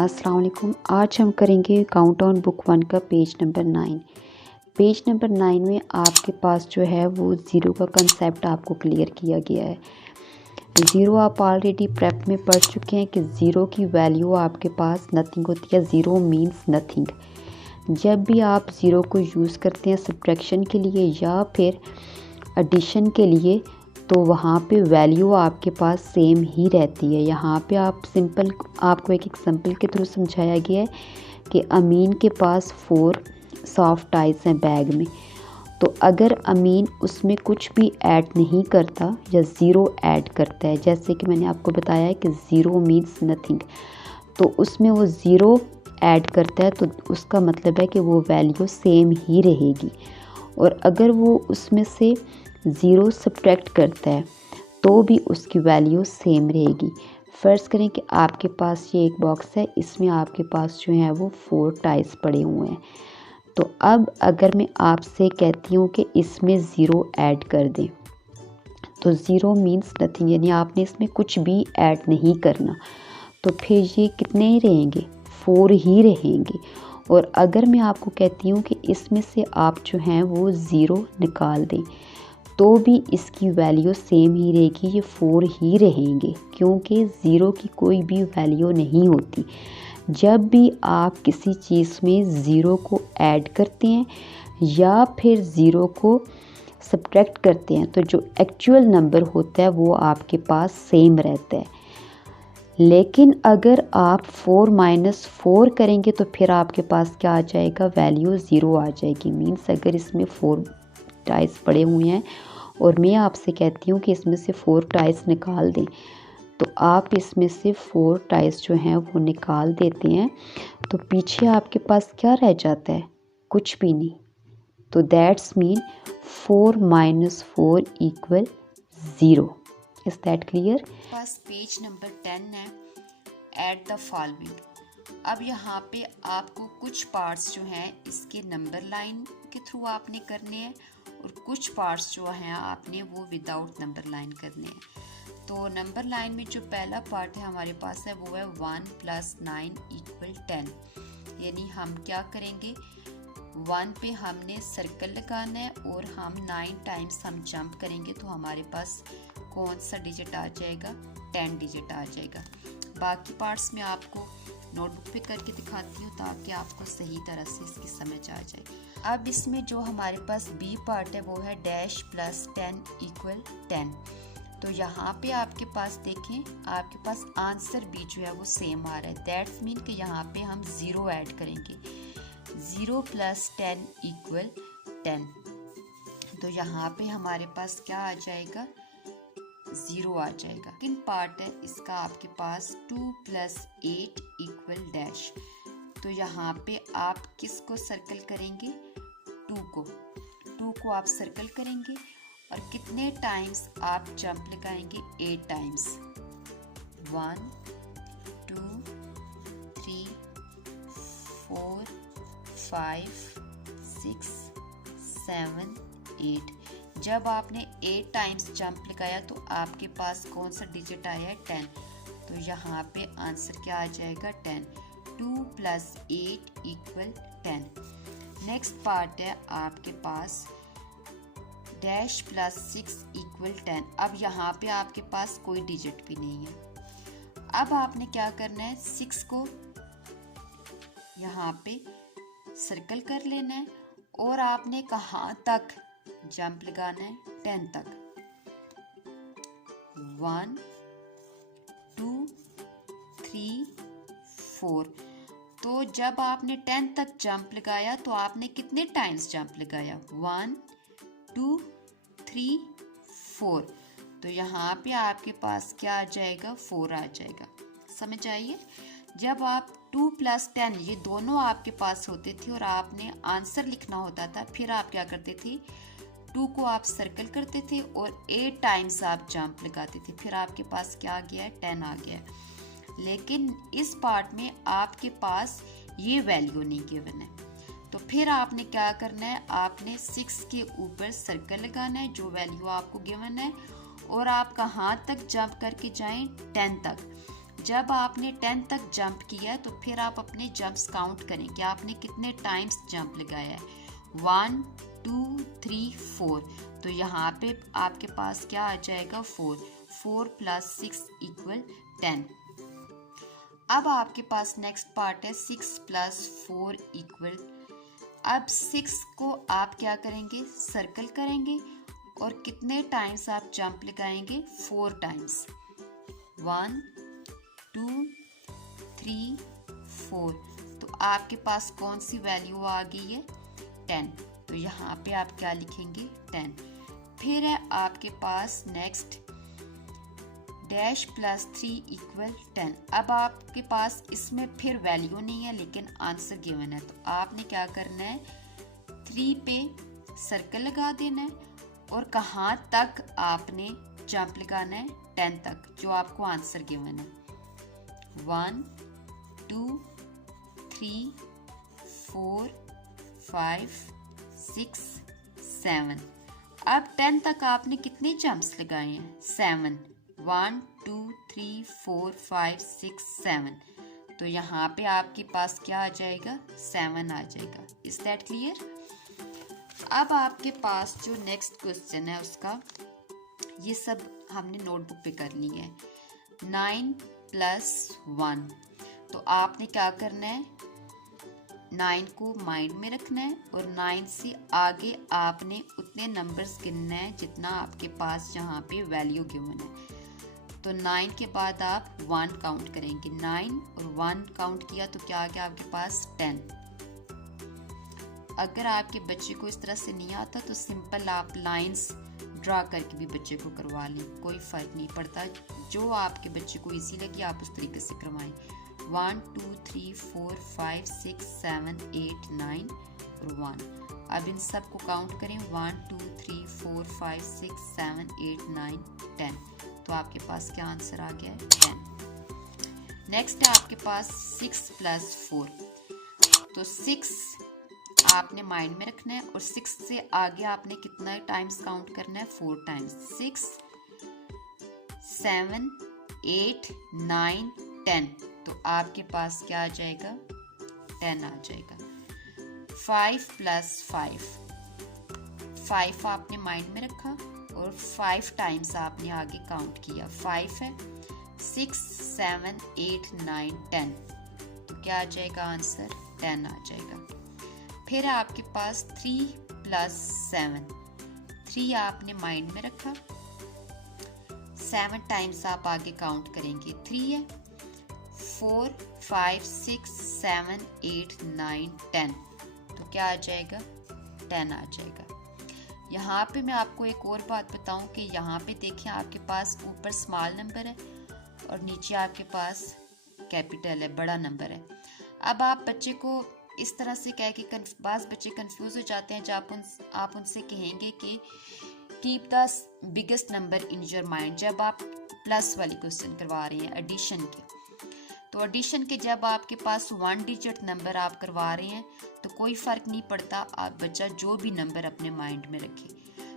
अस्सलाम वालेकुम। आज हम करेंगे काउंट ऑन बुक 1 का पेज नंबर 9। पेज नंबर 9 में आपके पास जो है वो ज़ीरो का कंसेप्ट आपको क्लियर किया गया है। ज़ीरो आप ऑलरेडी प्रेप में पढ़ चुके हैं कि ज़ीरो की वैल्यू आपके पास नथिंग होती है। Zero means nothing. जब भी आप ज़ीरो को यूज़ करते हैं सब्ट्रैक्शन के लिए या फिर एडिशन के लिए, तो वहाँ पे वैल्यू आपके पास सेम ही रहती है। यहाँ पे आपको एक एग्जांपल के थ्रू समझाया गया है कि अमीन के पास 4 सॉफ्ट आइस हैं बैग में। तो अगर अमीन उसमें कुछ भी ऐड नहीं करता या ज़ीरो ऐड करता है, जैसे कि मैंने आपको बताया है कि ज़ीरो मीन्स नथिंग, तो उसमें वो ज़ीरो ऐड करता है तो उसका मतलब है कि वो वैल्यू सेम ही रहेगी। और अगर वो उसमें से ज़ीरो सब्ट्रैक्ट करता है तो भी उसकी वैल्यू सेम रहेगी। फ़र्ज़ करें कि आपके पास ये एक बॉक्स है, इसमें आपके पास जो है वो 4 टाइल्स पड़े हुए हैं। तो अब अगर मैं आपसे कहती हूँ कि इसमें ज़ीरो ऐड कर दें, तो ज़ीरो मीन्स नथिंग, यानी आपने इसमें कुछ भी ऐड नहीं करना, तो फिर ये कितने ही रहेंगे? 4 ही रहेंगे। और अगर मैं आपको कहती हूँ कि इसमें से आप जो हैं वो ज़ीरो निकाल दें, तो भी इसकी वैल्यू सेम ही रहेगी, ये 4 ही रहेंगे, क्योंकि ज़ीरो की कोई भी वैल्यू नहीं होती। जब भी आप किसी चीज़ में ज़ीरो को ऐड करते हैं या फिर ज़ीरो को सब्ट्रैक्ट करते हैं, तो जो एक्चुअल नंबर होता है वो आपके पास सेम रहता है। लेकिन अगर आप 4 माइनस 4 करेंगे तो फिर आपके पास क्या आ जाएगा? वैल्यू ज़ीरो आ जाएगी। मीन्स अगर इसमें 4 टाइल्स पड़े हुए हैं और मैं आपसे कहती हूँ कि इसमें से 4 टाइल्स निकाल दें, तो आप इसमें से 4 टाइल्स जो हैं वो निकाल देते हैं, तो पीछे आपके पास क्या रह जाता है? कुछ भी नहीं। तो that's mean 4 minus 4 equal 0। Is that clear? Pass page number 10 है, ऐड द फॉलोइंग। अब यहाँ पे आपको कुछ पार्ट्स जो हैं इसके नंबर लाइन के थ्रू आपने करने हैं और कुछ पार्ट्स जो हैं आपने वो विदाउट नंबर लाइन करने हैं। तो नंबर लाइन में जो पहला पार्ट है हमारे पास है वो है 1 + 9 = 10। यानी हम क्या करेंगे, 1 पे हमने सर्कल लगाना है और हम 9 टाइम्स हम जंप करेंगे तो हमारे पास कौन सा डिजिट आ जाएगा? 10 डिजिट आ जाएगा। बाकी पार्ट्स में आपको नोटबुक पे करके दिखाती हूँ ताकि आपको सही तरह से इसकी समझ आ जाए। अब इसमें जो हमारे पास बी पार्ट है वो है डैश + 10 = 10। तो यहाँ पे आपके पास देखें, आपके पास आंसर बी जो है वो सेम आ रहा है। दैट्स मीन कि यहाँ पे हम ज़ीरो ऐड करेंगे। 0 + 10 = 10। तो यहाँ पे हमारे पास क्या आ जाएगा? 0 आ जाएगा। लेकिन पार्ट है इसका आपके पास 2 + 8 = डैश। तो यहाँ पे आप किसको सर्कल करेंगे? 2 को आप सर्कल करेंगे और कितने टाइम्स आप जंप लगाएंगे? 8 टाइम्स। 1 2 3 4 5 6 7 8। जब आपने 8 टाइम्स जंप लगाया तो आपके पास कौन सा डिजिट आया है? 10। तो यहाँ पे आंसर क्या आ जाएगा? 10। 2 + 8 = 10। नेक्स्ट पार्ट है आपके पास डैश + 6 = 10। अब यहाँ पे आपके पास कोई डिजिट भी नहीं है। अब आपने क्या करना है? 6 को यहाँ पे सर्कल कर लेना है और आपने कहाँ तक जंप लगाना है? 10 तक। 1 2 3 4। तो जब आपने 10 तक जंप लगाया तो आपने कितने टाइम्स जंप लगाया? 1 2 3 4। तो यहाँ पे आपके पास क्या आ जाएगा? 4 आ जाएगा। समझ आइए? जब आप 2 + 10 ये दोनों आपके पास होते थे और आपने आंसर लिखना होता था, फिर आप क्या करते थे? 2 को आप सर्कल करते थे और 8 टाइम्स आप जंप लगाते थे, फिर आपके पास क्या आ गया है? 10 आ गया है। लेकिन इस पार्ट में आपके पास ये वैल्यू नहीं गिवन है, तो फिर आपने क्या करना है? आपने 6 के ऊपर सर्कल लगाना है जो वैल्यू आपको गिवन है और आप कहाँ तक जंप करके जाएं? 10 तक। जब आपने 10 तक जंप किया है तो फिर आप अपने जंप्स काउंट करें कि आपने कितने टाइम्स जंप लगाया है। 1 2 3 4, तो यहाँ पे आपके पास क्या आ जाएगा 4। 4 + 6 = 10। अब आपके पास नेक्स्ट पार्ट है 6 + 4 = अब 6 को आप क्या करेंगे, सर्कल करेंगे और कितने टाइम्स आप जंप लगाएंगे, 4 टाइम्स। 1 2 3 4, तो आपके पास कौन सी वैल्यू आ गई है, 10। तो यहाँ पे आप क्या लिखेंगे, 10। फिर है आपके पास नेक्स्ट डैश + 3 = 10। अब आपके पास इसमें फिर वैल्यू नहीं है लेकिन आंसर गिवन है, तो आपने क्या करना है, 3 पे सर्कल लगा देना है और कहाँ तक आपने जंप लगाना है, 10 तक, जो आपको आंसर गिवन है। 1 2 3 4 5 6 7। अब 10 तक आपने कितने जंप्स लगाए हैं, 7। 1 2 3 4 5 6 7, तो यहाँ पे आपके पास क्या आ जाएगा, 7 आ जाएगा। Is that clear? अब आपके पास जो नेक्स्ट क्वेश्चन है उसका, ये सब हमने नोटबुक पे कर ली है। 9 + 1, तो आपने क्या करना है, 9 को माइंड में रखना है और 9 से आगे आपने उतने नंबर्स गिनना है जितना आपके पास जहाँ पे वैल्यू गिवन है। तो 9 के बाद आप 1 काउंट करेंगे, 9 और 1 काउंट किया तो क्या आ गया आपके पास, 10। अगर आपके बच्चे को इस तरह से नहीं आता तो सिंपल आप लाइंस ड्रा करके भी बच्चे को करवा लें, कोई फ़र्क नहीं पड़ता। जो आपके बच्चे को इजी लगे आप उस तरीके से करवाएं। 1 2 3 4 5 6 7 8 9 और 1। अब इन सब को काउंट करें, 1 2 3 4 5 6 7 8 9 10, तो आपके पास क्या आंसर आ गया है, 10। नेक्स्ट है आपके पास 6 + 4, तो 6 आपने माइंड में रखना है और 6 से आगे आपने कितना टाइम्स काउंट करना है, 4 टाइम्स। 6 7 8 9 10, तो आपके पास क्या आ जाएगा, 10 आ जाएगा। 5 + 5, 5 आपने माइंड में रखा और 5 टाइम्स आपने आगे काउंट किया, 5 है। 6 7 8 9 10, तो क्या आ जाएगा आंसर, 10 आ जाएगा। फिर आपके पास 3 + 7, 3 आपने माइंड में रखा, 7 टाइम्स आप आगे काउंट करेंगे, 3 है। 4 5 6 7 8 9 10, तो क्या आ जाएगा, 10 आ जाएगा। यहाँ पे मैं आपको एक और बात बताऊं कि यहाँ पे देखें आपके पास ऊपर स्मॉल नंबर है और नीचे आपके पास कैपिटल है, बड़ा नंबर है। अब आप बच्चे को इस तरह से कह के बाज़ बच्चे कंफ्यूज हो जाते हैं जब आप उनसे कहेंगे कि keep the biggest number in your mind, जब आप प्लस वाली क्वेश्चन करवा रहे हैं एडिशन के, तो एडिशन के जब आपके पास 1 डिजिट नंबर आप करवा रहे हैं तो कोई फ़र्क नहीं पड़ता, आप बच्चा जो भी नंबर अपने माइंड में रखे।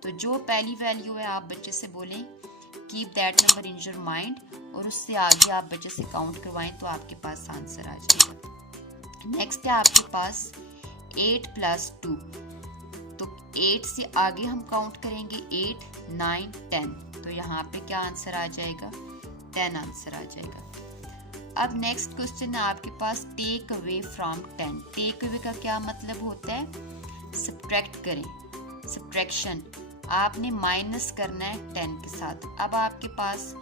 तो जो पहली वैल्यू है आप बच्चे से बोलें keep that number in your mind और उससे आगे आप बच्चे से काउंट करवाएं तो आपके पास आंसर आ जाएगा। नेक्स्ट है आपके पास 8 + 2, तो 8 से आगे हम काउंट करेंगे 8 9 10, तो यहाँ पे क्या आंसर आ जाएगा, 10 आंसर आ जाएगा। अब नेक्स्ट क्वेश्चन है आपके पास take away from 10। Take away का क्या मतलब होता है, सब्ट्रैक्ट करें, सब्ट्रैक्शन, आपने माइनस करना है 10 के साथ। अब आपके पास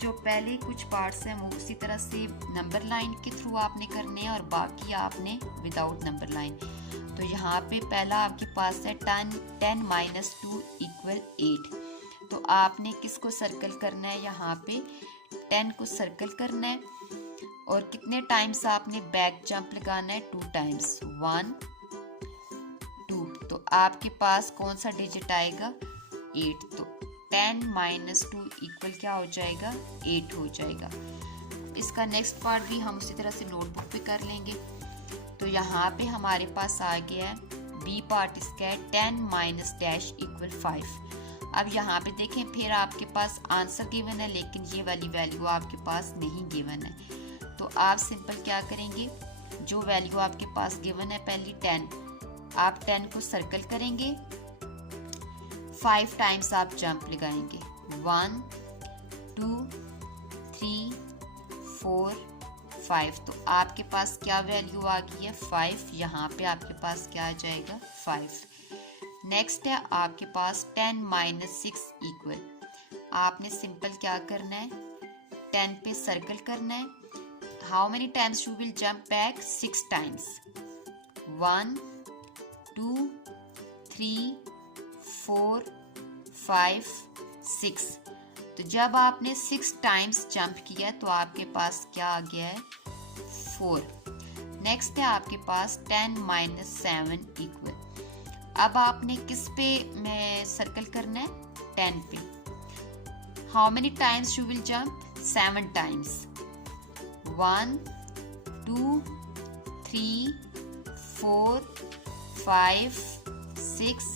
जो पहले कुछ पार्ट्स हैं वो उसी तरह से नंबर लाइन के थ्रू आपने करने हैं और बाकी आपने विदाउट नंबर लाइन। तो यहाँ पे पहला आपके पास है 10 - 2 = 8, तो आपने किसको सर्कल करना है, यहाँ पे 10 को सर्कल करना है और कितने टाइम्स आपने बैक जंप लगाना है, 2 टाइम्स, 1 2, तो आपके पास कौन सा डिजिट आएगा, 8, तो 10 - 2 = क्या हो जाएगा, 8 हो जाएगा। इसका नेक्स्ट पार्ट भी हम उसी तरह से नोटबुक पे कर लेंगे। तो यहाँ पे हमारे पास आ गया है बी पार्ट इसका है 10 - डैश = 5। अब यहाँ पे देखें, फिर आपके पास आंसर गिवन है लेकिन ये वाली वैल्यू आपके पास नहीं गिवन है। तो आप सिंपल क्या करेंगे, जो वैल्यू आपके पास गिवन है पहली 10, आप 10 को सर्कल करेंगे, 5 टाइम्स आप जंप लगाएंगे, 1 2 3 4 5। तो आपके पास क्या वैल्यू आ गई है 5, यहाँ पे आपके पास क्या आ जाएगा 5। नेक्स्ट है आपके पास 10 - 6 इक्वल, आपने सिंपल क्या करना है, 10 पे सर्कल करना है। How many times you will jump back, 6 times, 1 2 3 4 5 6। तो जब आपने 6 टाइम्स जंप किया तो आपके पास क्या आ गया है 4। नेक्स्ट है आपके पास 10 - 7 इक्वल, अब आपने किस पे में सर्कल करना है, 10 पे। How many times you will jump, 7 times, 1 2 3 4 5 6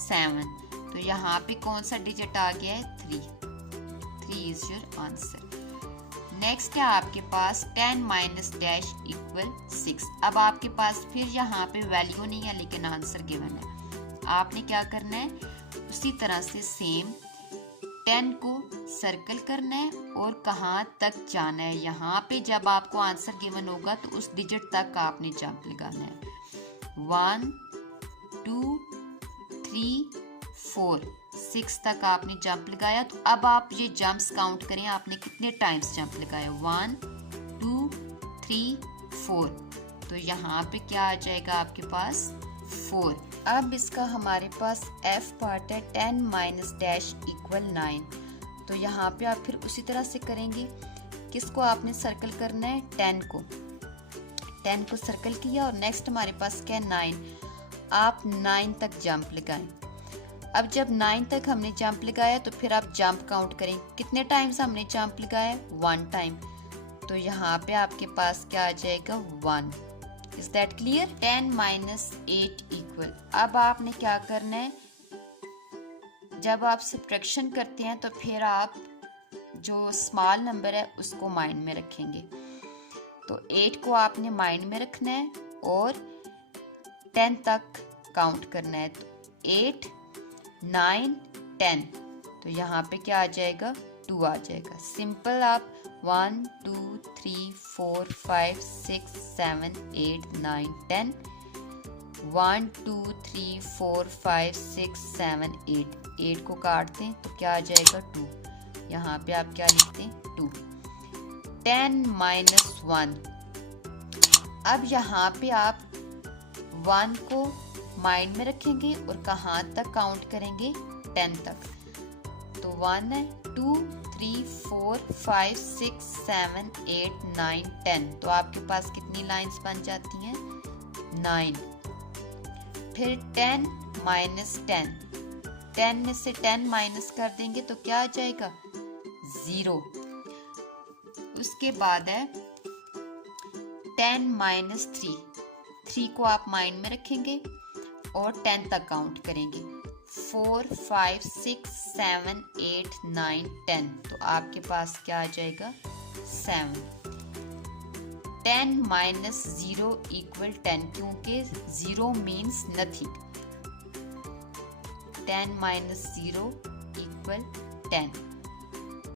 7। तो यहाँ पे कौन सा डिजिट आ गया है 3 इज योर आंसर। नेक्स्ट है आपके पास 10 - डैश इक्वल 6। अब आपके पास फिर यहाँ पे वैल्यू नहीं है लेकिन आंसर गिवन है। आपने क्या करना है, उसी तरह से सेम 10 को सर्कल करना है और कहाँ तक जाना है, यहाँ पे जब आपको आंसर गिवन होगा तो उस डिजिट तक आपने जंप लगाना है, 1 2 3 4 6 तक आपने जंप लगाया। तो अब आप ये जंप्स काउंट करें, आपने कितने टाइम्स जंप लगाया, 1 2 3 4। तो यहाँ पे क्या आ जाएगा आपके पास 4। अब इसका हमारे पास F पार्ट है 10 - डैश इक्वल 9। तो यहाँ पे आप फिर उसी तरह से करेंगे, किसको आपने सर्कल करना है, 10 को सर्कल किया और नेक्स्ट हमारे पास क्या है 9, आप 9 तक जंप लगाएं। अब जब 9 तक हमने जंप लगाया तो फिर आप जंप काउंट करें, कितने टाइम्स हमने जंप लगाया, 1 टाइम। तो यहाँ पे आपके पास क्या आ जाएगा 1। Is that clear. 10 - 8 इक्वल, अब आपने क्या करना है, जब आप सब्ट्रैक्शन करते हैं तो फिर आप जो स्मॉल नंबर है उसको माइंड में रखेंगे। तो 8 को आपने माइंड में रखना है और 10 तक काउंट करना है। तो 8 9 10, तो यहाँ पे क्या आ जाएगा 2 आ जाएगा। सिंपल आप 1 2 3 4 5 6 7 8 9 10, 1 2 3 4 5 6 7 8 को काटते हैं तो क्या आ जाएगा 2। यहाँ पे आप क्या लिखते हैं 2। 10 - 1, अब यहाँ पे आप 1 को माइंड में रखेंगे और कहाँ तक काउंट करेंगे, 10 तक। तो 1 है, 2 3 4 5 6 7 8 9 10। तो आपके पास कितनी लाइंस बन जाती हैं, 9। फिर 10 - 10, 10 में से 10 माइनस कर देंगे तो क्या आ जाएगा 0। उसके बाद है 10 - 3, 3 को आप माइंड में रखेंगे और 10 तक काउंट करेंगे, 4 5 6 7 8 9 10। तो आपके पास क्या आ जाएगा 7। 10 - 0 इक्वल 10, क्योंकि 0 मीन्स नथिंग। 10 - 0 इक्वल 10।